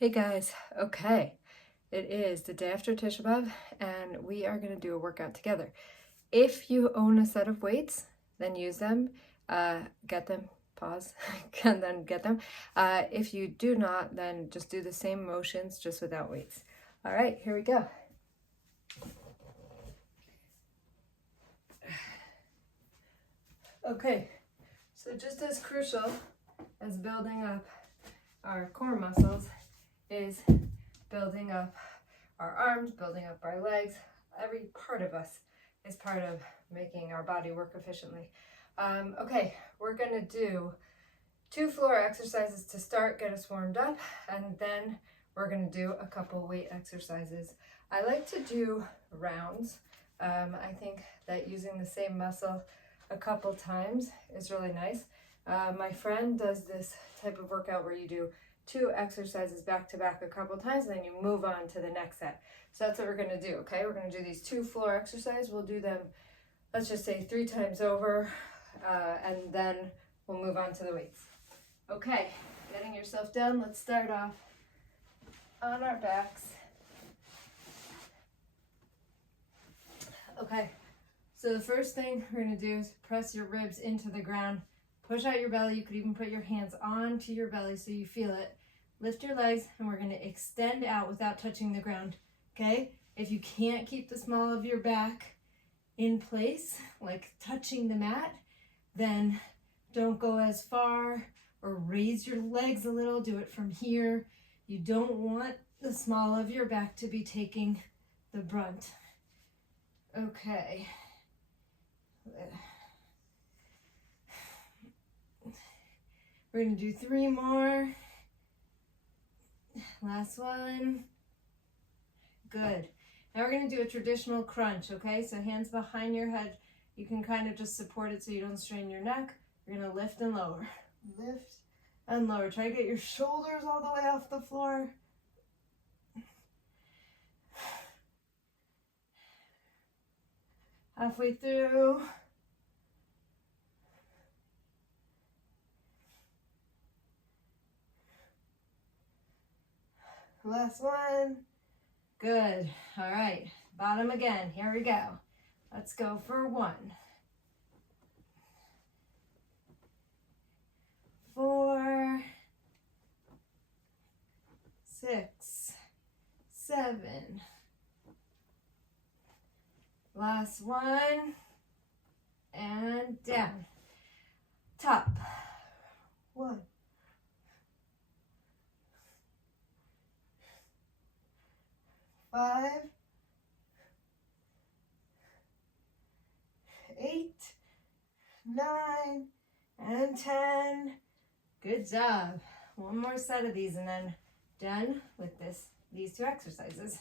Hey guys, okay, it is the day after Tisha B'Av and we are going to do a workout together. If you own a set of weights, then use them, get them, pause, and then get them. If you do not, then just do the same motions just without weights. All right, here we go. Okay, so just as crucial as building up our core muscles is building up our arms, building up our legs. Every part of us is part of making our body work efficiently. Okay, we're gonna do 2 floor exercises to start, get us warmed up, and then we're gonna do a couple weight exercises. I like to do rounds. I think that using the same muscle a couple times is really nice. My friend does this type of workout where you do 2 exercises back to back a couple times, and then you move on to the next set. So that's what we're gonna do, okay? We're gonna do these 2 floor exercises. We'll do them, let's just say 3 times over, and then we'll move on to the weights. Okay, getting yourself down. Let's start off on our backs. Okay, so the first thing we're gonna do is press your ribs into the ground. Push out your belly. You could even put your hands onto your belly so you feel it. Lift your legs, and we're going to extend out without touching the ground, okay? If you can't keep the small of your back in place, like touching the mat, then don't go as far, or raise your legs a little. Do it from here. You don't want the small of your back to be taking the brunt. Okay. We're going to do 3 more. Last one. Good. Now we're going to do a traditional crunch, okay? So hands behind your head. You can kind of just support it so you don't strain your neck. You're going to lift and lower. Lift and lower. Try to get your shoulders all the way off the floor. Halfway through. Last one. Good. All right. Bottom again. Here we go. Let's go for 1, 4, 6, 7. Last one. And down. Top. 1. 5, 8, 9, and 10. Good job. One more set of these and then done with these 2 exercises.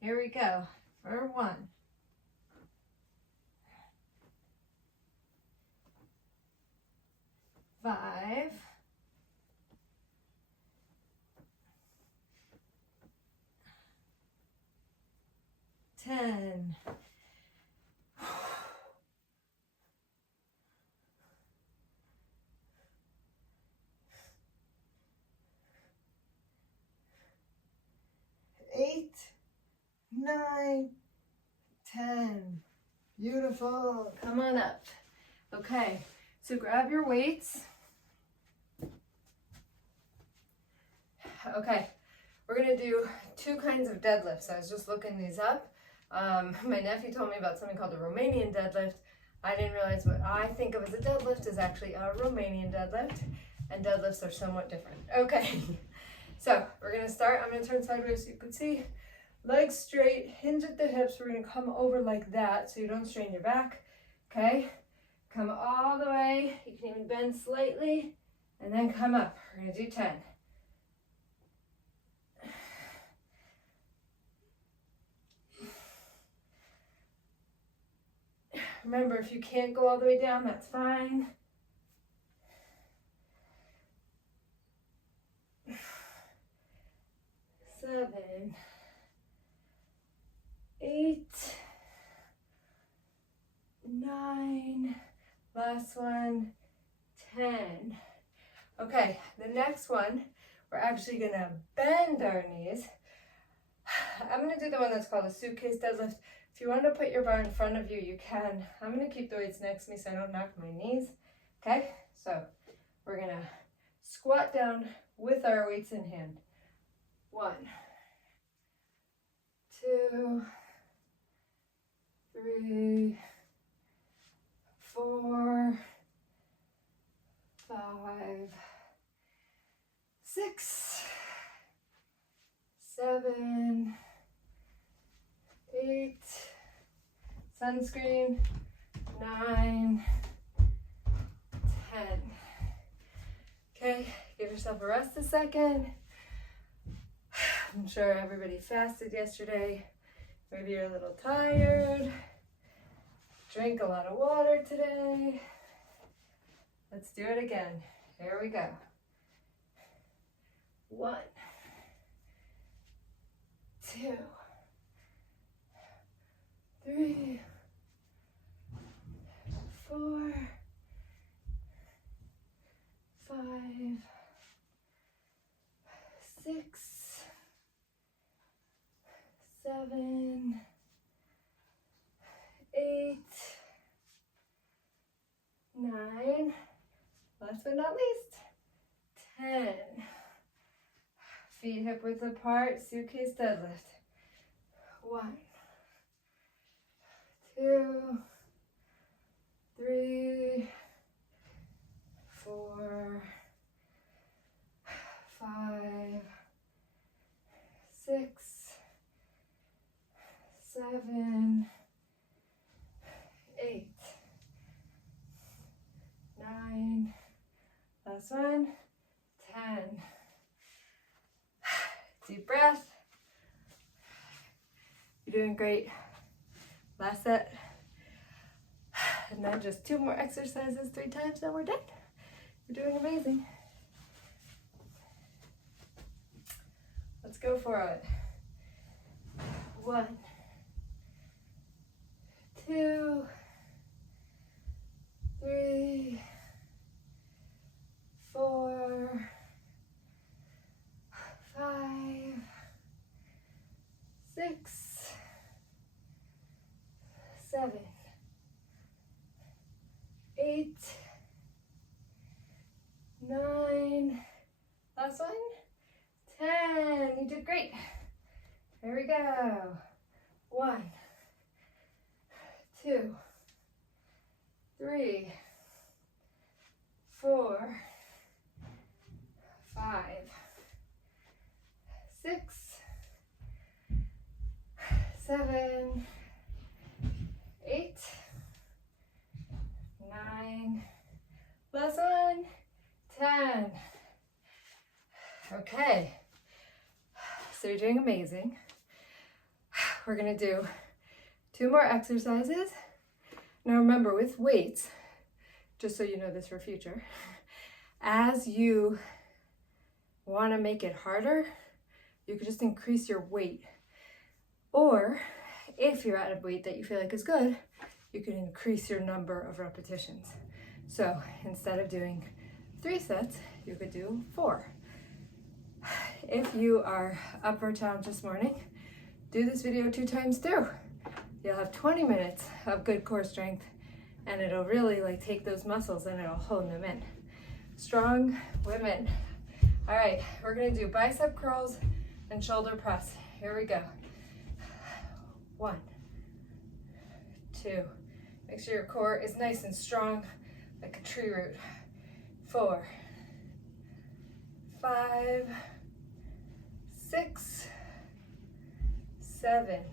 Here we go for 1. 5, 10. 8, 9, 10. Beautiful. Come on up. Okay, so grab your weights. Okay, we're gonna do 2 kinds of deadlifts. I was just looking these up. My nephew told me about something called a Romanian deadlift. I didn't realize what I think of as a deadlift is actually a Romanian deadlift, and deadlifts are somewhat different. Okay, so we're gonna start. I'm gonna turn sideways so you can see. Legs straight, hinge at the hips. We're gonna come over like that so you don't strain your back, okay? Come all the way. You can even bend slightly, and then come up. We're gonna do 10. Remember, if you can't go all the way down, that's fine. 7, 8, 9, last one, 10. Okay, the next one, we're actually gonna bend our knees. I'm gonna do the one that's called a suitcase deadlift. If you want to put your bar in front of you, you can. I'm gonna keep the weights next to me so I don't knock my knees. Okay, so we're gonna squat down with our weights in hand. 1, 2, 3, 4, 5, 6, 7, 8, sunscreen, 9, 10. Okay, give yourself a rest a second. I'm sure everybody fasted yesterday. Maybe you're a little tired. Drink a lot of water today. Let's do it again. Here we go. 1, 2, 3, 4, 5, 6, 7, 8, 9, last but not least, 10. Feet hip width apart, suitcase deadlift. 1, 2, 3, 4, 5, 6, 7, 8, 9, last one, 10. Deep breath. You're doing great. Last set. And then just 2 more exercises 3 times, then we're done. You're doing amazing. Let's go for it. 1, 2, 3, 4, 5, 6, 7, 8, 9, last one, 10. You did great. Here we go. 1, 2, 3, 4, 5, 6, 7, 8, 9, last one, 10. Okay, so you're doing amazing. We're gonna do 2 more exercises. Now remember, with weights, just so you know this for future, as you want to make it harder, you could just increase your weight. Or if you're at a weight that you feel like is good, you can increase your number of repetitions. So instead of doing 3 sets, you could do 4. If you are up for a challenge this morning, do this video 2 times through. You'll have 20 minutes of good core strength, and it'll really take those muscles and it'll hone them in. Strong women. All right, we're gonna do bicep curls and shoulder press. Here we go. 1, 2. Make sure your core is nice and strong, like a tree root. 4, 5, 6, 7,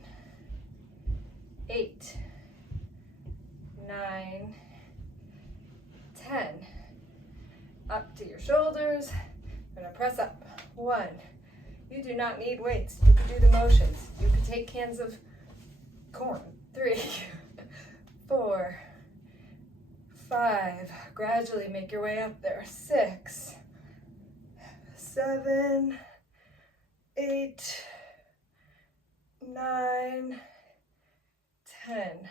8, 9, 10. Up to your shoulders. We're gonna press up. 1. You do not need weights. You can do the motions. You can take cans of corn. 3, 4, 5. Gradually make your way up there. 6, 7, 8, 9, 10.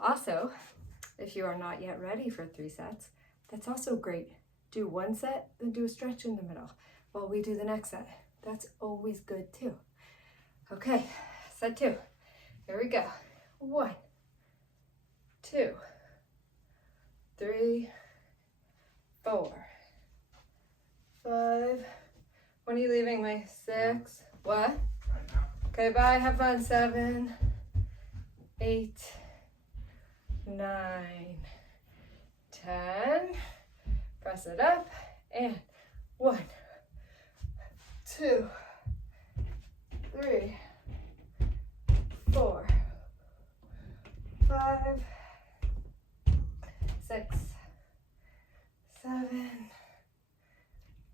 Also, if you are not yet ready for 3 sets, that's also great. do one set, then do a stretch in the middle while we do the next set. That's always good too. Okay, set 2. Here we go. 1, 2, 3, 4, 5. When are you leaving, my 6? What? Right now. Okay, bye. Have fun. 7, 8, 9, 10. Press it up. And 1, 2, 3, 4, 5, 6, 7,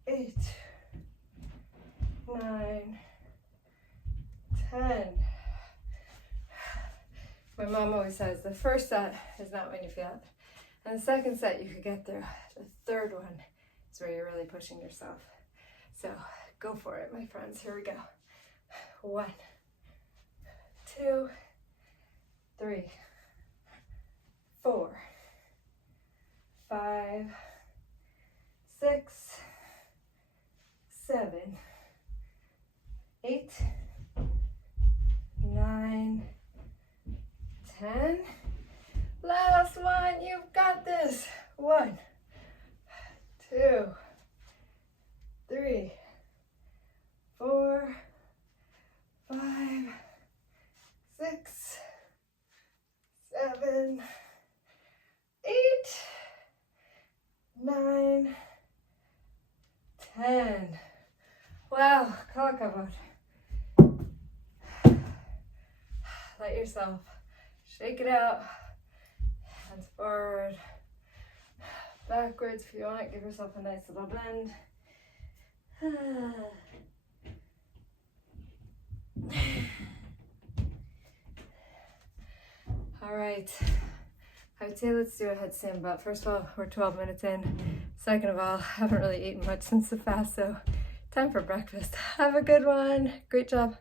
8, 9, 10. My mom always says the first set is not when you feel it. And the second set you could get through. The third one is where you're really pushing yourself. So go for it, my friends. Here we go. 1, 2, 3, 4, 5, 6, 7, 8, 9, 10. Last one, you've got this. 1, 2, 3, 4, 5, 6, 7, 8, 9, 10. Wow, kolakavod. Let yourself shake it out. Hands forward, backwards if you want. Give yourself a nice little bend. All right, I would say let's do a headstand, but first of all, we're 12 minutes in. Second of all, I haven't really eaten much since the fast, so time for breakfast. Have a good one. Great job.